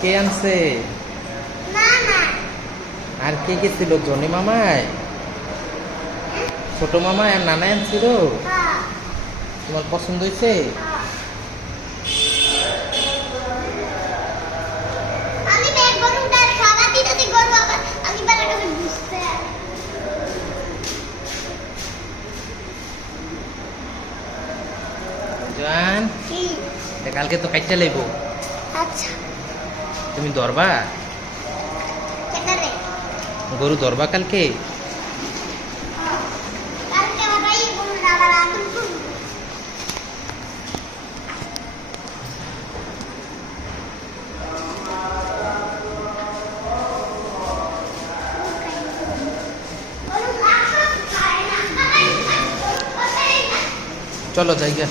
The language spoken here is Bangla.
কে আনছে? আর কে কে ছিল? জনি মামাই? ছোট মামাই আর নানাই আনছিল? হ্যাঁ। তোমার পছন্দ হয়েছে? হ্যাঁ। কালকে তো কাইটা লইব। আচ্ছা। তুমি ধরবা কেটারে গরু ধরবা কালকে? চলো জায়গা।